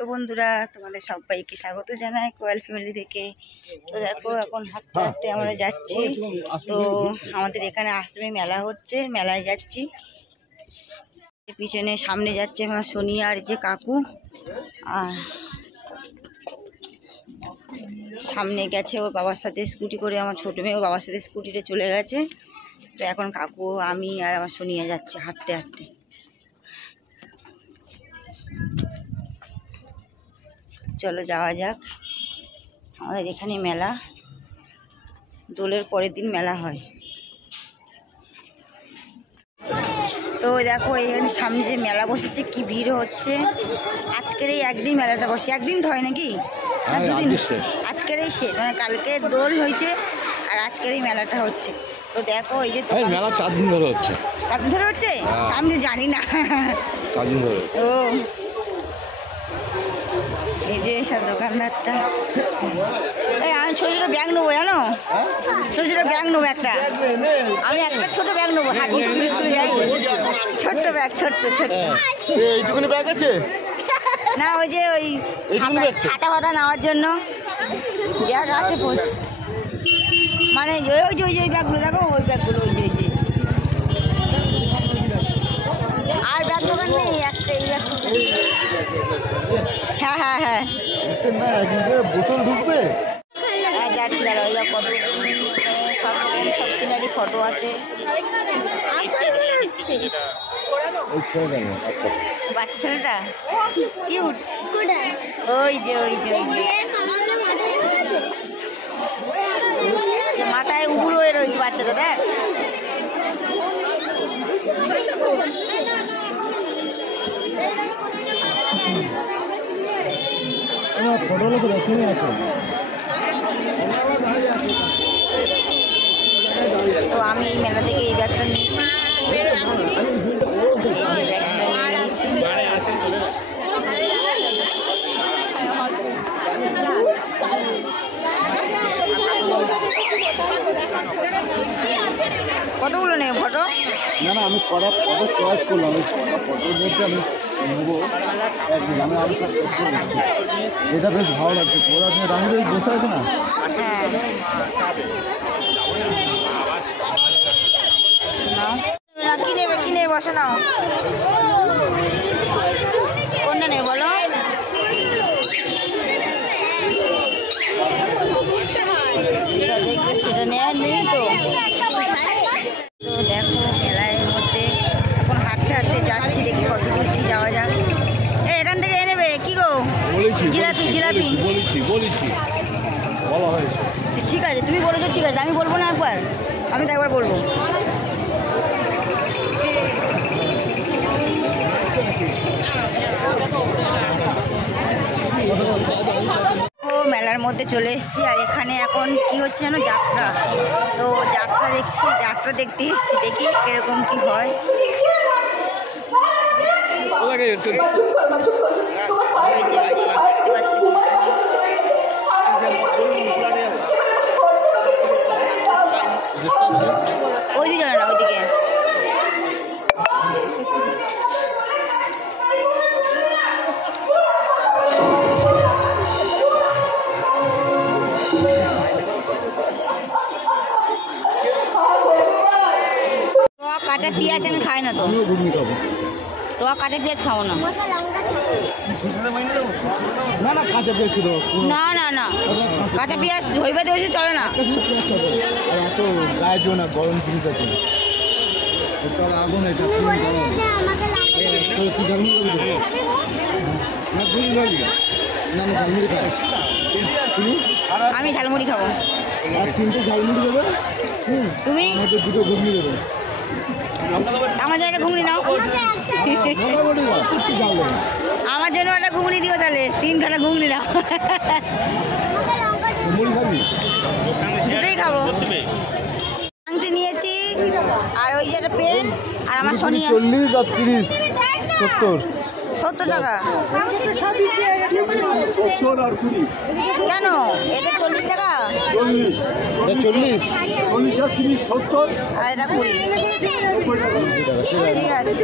তো বন্ধুরা, তোমাদের সবাইকে স্বাগত জানাই কোয়েল ফ্যামিলি থেকে। তো দেখো, এখন হাঁটতে হাঁটতে আমরা যাচ্ছি। তো আমাদের এখানে আশ্রমে মেলা হচ্ছে, মেলায় যাচ্ছি। পিছনে সামনে যাচ্ছে আমার সোনিয়া আর যে কাকু, আর সামনে গেছে ওর বাবার সাথে স্কুটি করে। আমার ছোটো মেয়ে ওর বাবার সাথে স্কুটিতে চলে গেছে। তো এখন কাকু, আমি আর আমার সোনিয়া যাচ্ছি হাঁটতে হাঁটতে। চলো যাওয়া যাক। আমাদের এখানে মেলা, দোলের পরের দিন মেলা হয়। তো দেখো, এখানে সামনে যে মেলা বসেছে, কি ভিড় হচ্ছে। আজকের এই একদিন মেলাটা বসে, একদিন তো হয় নাকি না দুদিন? আজকের এই শেষ, মানে কালকের দোল হয়েছে আর আজকের এই মেলাটা হচ্ছে। তো দেখো, এই যে মেলা 4 দিন ধরে হচ্ছে। 4 দিন ধরে হচ্ছে? আমি তো জানি না। 4 দিন ধরে। ও, এই যে সব দোকানদারটা। এই আমি ছোটো ছোটো ব্যাগ নেবো, জানো, ছোটো ছোটো ব্যাগ নেবো একটা। আমি একটা ছোটো ব্যাগ নেবো, হাত স্কুলে স্কুলে যাই। ছোট্ট ব্যাগ, ছোট্ট ছোট্ট। এইটুকুনি ব্যাগ আছে না, ওই যে ওই ছাতা ফাতা নেওয়ার জন্য ব্যাগ আছে প্রচুর। মানে ওই যে ওই ব্যাগগুলো দেখো, ওই ব্যাগগুলো, ওই যে আর ব্যাগ দোকান নেই, একটা এই ব্যাগ। হ্যাঁ হ্যাঁ হ্যাঁ, বোতল ঢুকবে। হ্যাঁ যাচ্ছি, দাঁড়া। ওই কত সব সিনারি ফটো আছে। বাচ্চা ছেলেটা কিউট, ওই যে ওই যে মাথায় উবুড়ো হয়ে রয়েছে বাচ্চাটা, দেখ। ফটোগুলো তো এখানে আছে। তো আমি এই মেলা থেকে এই ব্যাগটা নিয়েছি, এই যে ব্যাগটা নিয়েছি। কতগুলো নেব ফটো? না না, আমি ফটো চয়েস করলাম। ফটোর মধ্যে আমি নেবো এটা বেশ ভালো লাগছে। ওরা রাঙুরে বসে আছে না? হ্যাঁ, কি নেবে, কি নেবে, বসে নাও। কোনটা নেবে বলো? যেটা দেখবে সেটা নেওয়ার নেই তো। তো দেখো, মেলার মধ্যে এখন হাঁটতে হাঁটতে যাচ্ছি, দেখি কত দূর কি যাওয়া যাক। এখান থেকে এ নেবে কি গো? জিলাপি, জিলাপি বলেছি বলা হয়েছে। ঠিক আছে, তুমি বলেছো, ঠিক আছে। আমি বলবো না একবার? আমি তো একবার বলবো। ও, মেলার মধ্যে চলে এসেছি। আর এখানে এখন কি হচ্ছে যেন, যাত্রা। তো যাত্রা দেখছি, যাত্রা দেখতে এসেছি, দেখি কিরকম কি হয়। দেখতে পাচ্ছি ওইদিকে না, ওইদিকে। কাঁচা পেঁয়াজ আমি খাই না তো। তো কাঁচা পেঁয়াজ খাবো না। না না, কাঁচা পেঁয়াজ খেতে হবে। না না না, কাঁচা পেঁয়াজ হইবাতে হয়েছে, চলে না। আর এত গায়ে জো না, গরম জিনিস আছে। আগুন এটা তুই ঝালমুড়ি খাবি না? না ঝালমুড়ি খাই। আমি ঝালমুড়ি খাবো। আর 3টে ঝালমুড়ি দেবে। তুমি? আমাদের 2টো ঘুগনি দেবে। আমার জন্য একটা ঘুগনি নাও। আমার জন্য একটা ঘুগনি দিও তাহলে, 3খানা ঘুগনি নাও। দুটোই খাবো। আংটি নিয়েছি, আর ওই যে একটা পেন, আর আমার সোনিয়া। 40 আর 30 70 70 টাকা। কেন? এটা 40 টাকা। 40 আর 30 70 আর এটা 20। ঠিক আছে।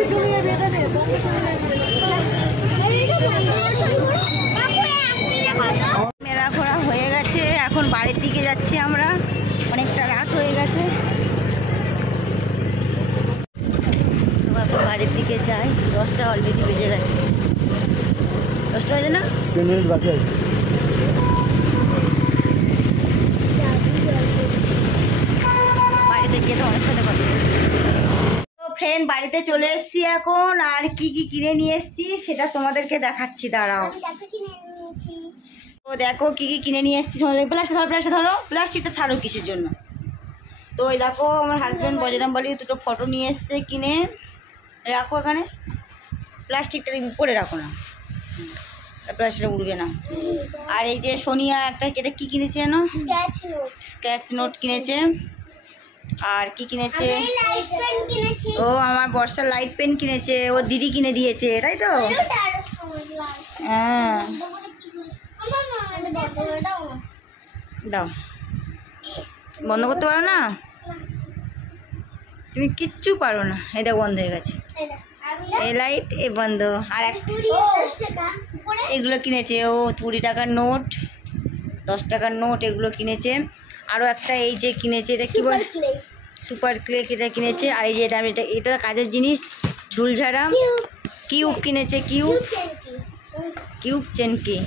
দিকে যাচ্ছি আমরা, অনেকটা রাত হয়ে গেছে। তো এখন বাড়ির দিকে যাই, 10টা অলরেডি বেজে গেছে। 10টা বাজে না? 10 মিনিট বাকি আছে। বাড়িতে গিয়ে তোমার সাথে কথা বলছি। তো ফ্রেন্ড, বাড়িতে চলে এসেছি এখন, আর কি কি কিনে নিয়ে এসেছি সেটা তোমাদেরকে দেখাচ্ছি, দাঁড়াও। তো দেখো কি কি কিনে নিয়ে এসেছি তোমাদের। প্লাস্টিক ধরো, প্লাস্টিকটা ছাড়ো কিসের জন্য। তো ওই দেখো আমার হাজব্যান্ড বজরং বলি দুটো ফটো নিয়ে এসছে কিনে, রাখো এখানে। প্লাস্টিকটা উপরে রাখো না, প্লাস্টিকটা উড়বে না। আর এই যে সোনিয়া একটা এটা কি কিনেছে জানো? স্কেচ নোট কিনেছে। আর কি কিনেছে? ও আমার বর্ষার লাইট পেন কিনেছে, ও দিদি কিনে দিয়েছে, তাই তো? হ্যাঁ, দাও। বন্ধ করতে পারো না তুমি? কিচ্ছু পারো না। এই দেখো বন্ধ হয়ে গেছে, এই লাইট এ বন্ধ। আর এগুলো কিনেছে ও 20 টাকার নোট, 10 টাকার নোট, এগুলো কিনেছে। আরও একটা এই যে কিনেছে, এটা কি বলে? সুপার ক্লে, এটা কিনেছে। আর এই যে এটা কাজের জিনিস, ঝুলঝাড়া। কিউব কিনেছে, কিউব চেনকি।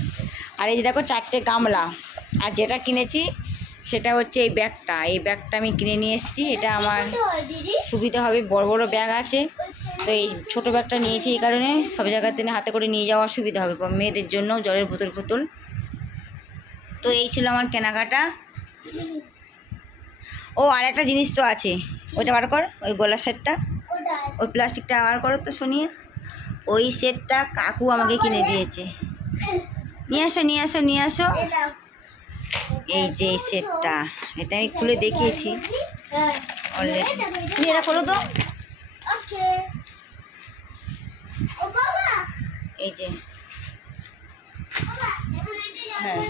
আর এই যে দেখো 4টে গামলা। আর যেটা কিনেছি সেটা হচ্ছে এই ব্যাগটা আমি কিনে নিয়ে এসেছি। এটা আমার সুবিধা হবে, বড় বড় ব্যাগ আছে তো এই ছোটো ব্যাগটা নিয়েছি এই কারণে, সব জায়গাতে হাতে করে নিয়ে যাওয়ার সুবিধা হবে, মেয়েদের জন্য জলের বোতল। তো এই ছিল আমার কেনাকাটা। ও আর একটা জিনিস তো আছে, ওইটা বার কর, ওই গলার সেটটা, ওই প্লাস্টিকটা বার করো তো শুনিয়ে। ওই সেটটা কাকু আমাকে কিনে দিয়েছে। নিয়ে আসো। এই যে এই সেটটা, এটা আমি খুলে দেখিয়েছি অলরেডি। তুমি এটা খোলো তো। এই যে, হ্যাঁ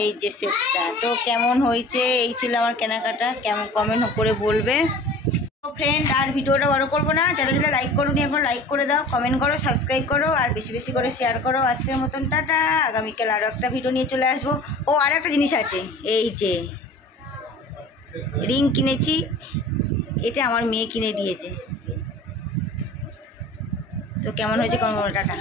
এই যে সেটটা। তো কেমন হয়েছে, এই ছিল আমার কেনাকাটা। কেমন কমেন্ট করে বলবে। তো ফ্রেন্ড, আর ভিডিওটা বড় করবো না, যারা লাইক করো নি এখন লাইক করে দাও, কমেন্ট করো, সাবস্ক্রাইব করো, আর বেশি বেশি করে শেয়ার করো। আজকের মতন টাটা। আগামীকাল আরও একটা ভিডিও নিয়ে চলে আসবো। ও আর একটা জিনিস আছে, এই যে রিং কিনেছি, এটা আমার মেয়ে কিনে দিয়েছে। তো কেমন হয়েছে, টাটা।